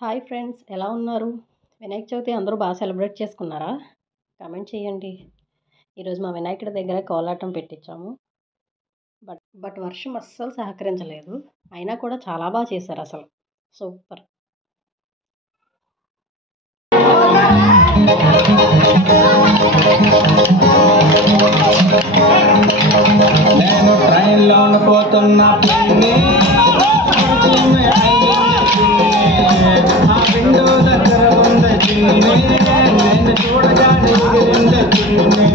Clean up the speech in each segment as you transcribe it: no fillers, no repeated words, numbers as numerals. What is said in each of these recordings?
Hi friends, ఎలా ఉన్నారు? వినాయక చవితి అందరూ బాగా సెలబ్రేట్ చేసుకున్నారా? కామెంట్ చేయండి. ఈరోజు మా వినాయకుడి దగ్గర కోలాటం పెట్టించాము. బట్ వర్షం అస్సలు సహకరించలేదు. అయినా కూడా చాలా బాగా చేశారు అసలు. సూపర్. నేను ట్రైన్లో పోతున్నా ఆ విండో దగ్గర ఉంది చిన్ని, నేను చూడగానే ఎగిరింది చిన్ని.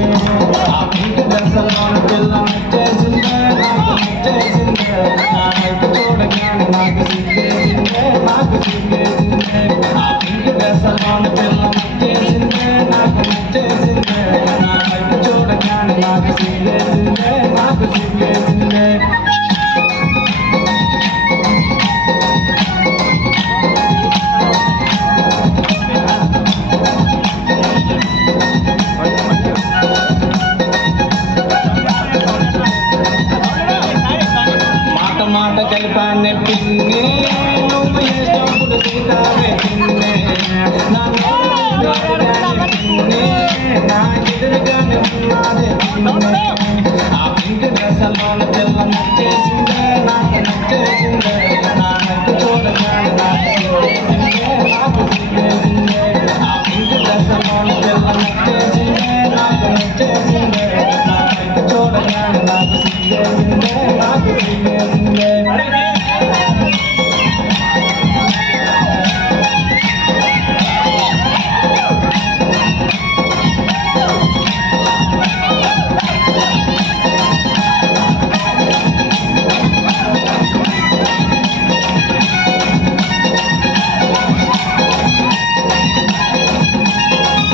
ఆ పింక్ దశలోని పిల్ల నచ్చేసిందే, నాకు నచ్చేసిందే. నా వైపు చూడగానే నాకు సిగ్గేసిందే, నాకు సిగ్గేసిందే. ఆ పింక్ దశలోని పిల్ల నచ్చేసిందే, నాకు నచ్చేసిందే. నా వైపు చూడగానే నాకు సిగ్గేసిందే, నాకు సిగ్గేసిందే. మాట కలిపానే పిన్ని, నువ్వు ఏప్పుడు తీరావే పిన్ని. నా పిన్ని నా ఎదురుగానే ఉన్నదే పిన్ని. ఆ పింక్ డ్రెస్లోన పిల్ల నచ్చేసిందే, నాకు నచ్చేసిందే. నా నట్టు చూడగానే నాకు సిగ్గేసిందే, నాకు సిగ్గేసిందే. ఆ పింక్ డ్రెస్లోన పిల్ల నచ్చేసిందే, నాకు నచ్చేసిందే. నా నట్టు చూడగానే నాకు సిగ్గేసిందే, నాకు సిగ్గేసిందే.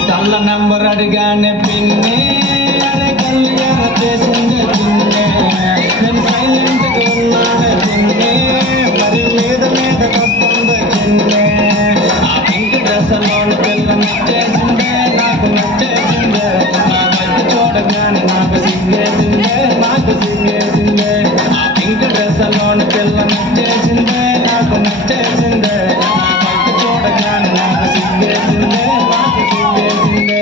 తల్ల నంబర్ అడిగానే పిన్ని, అరే కళ్యాణ చేసిందే చిన్నే. నేను సైలెంట్ గా ఉన్నానే చిన్నే, మరి మీద మీద వస్తుందే చిన్నే. ఆ పింక్ డ్రెస్లోని పిల్ల నచ్చేసిందే, నాకు నచ్చేసిందే. నా వైపు చూడగానే నాకు సిగ్గేసిందే, నాకు సిగ్గేసిందే. ఆ పింక్ డ్రెస్లోని పిల్ల నచ్చేసిందే, నాకు నచ్చేసిందే. నా వైపు చూడగానే నాకు సిగ్గేసిందే, నాకు సిగ్గేసిందే.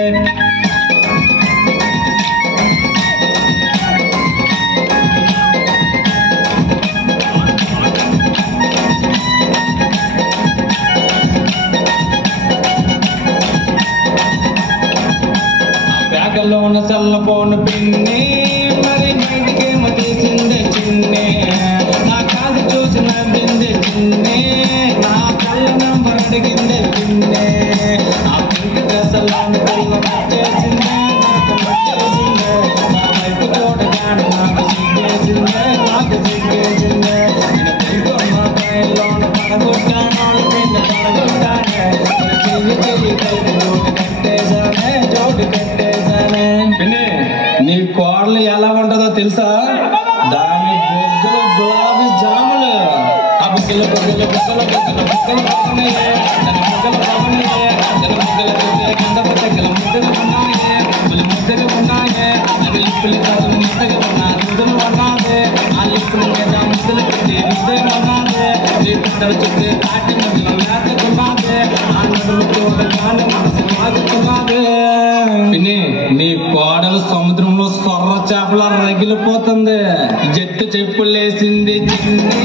బ్యాగలోన సెల్ల ఫోన్ పిన్ని, మరి బయటికేమో తీసిందే చిన్నే. నా కాదు చూసి నవ్విందే చిన్నే, నా కళ్ళ నంబర్ అడిగిందే పిన్నే. ఆ పింక్ డ్రెస్లోని పిల్ల నచ్చేసిందే, నాకు నచ్చేసిందే. నా వైపు చూడగానే నాకు సిగ్గేసిందే, నాకు సిగ్గేసిందే. నేను తెలుసుకున్న ట్రైన్లోన పడగొట్టాను, నిన్ను పడగొట్టానే. చెయ్యి చెయ్యి కలిపి జోడు కట్టేశానే, జోడు కట్టేశానే. పిన్ని, నీ కోడలు ఎలా ఉంటుందో తెలుసా? దాని బొగ్గలు గులాబీ జాములు. ఆ బుగ్గల బుగ్గల బుగ్గల బుగ్గల బుగ్గలు బాగున్నాయే, దాని బుగ్గలు బాగున్నాయే. దాని బుగ్గల చూస్తే కింద బుగ్గల ముద్దలు ఉన్నాయే, మళ్ళీ ముద్దలు ఉన్నాయే. అది లిప్పులు కాదు ముద్దలు ఉన్నా ముద్దలు ఉన్నాదే. ఆ లిప్పుల మీద ముద్దలు పెట్టి ముద్దే ఉన్నాదే. నీ పిల్లలు చూస్తే తాటి ముద్దలు లేకున్నాదే. ఆ నడుము చూడగానే మనసు లాగుతున్నాదే. పిన్ని, నీ కోడలు సముద్రంలో సొర్ర చేపల రగిలిపోతుంది. జట్టు చెప్పులేసింది చిన్ని.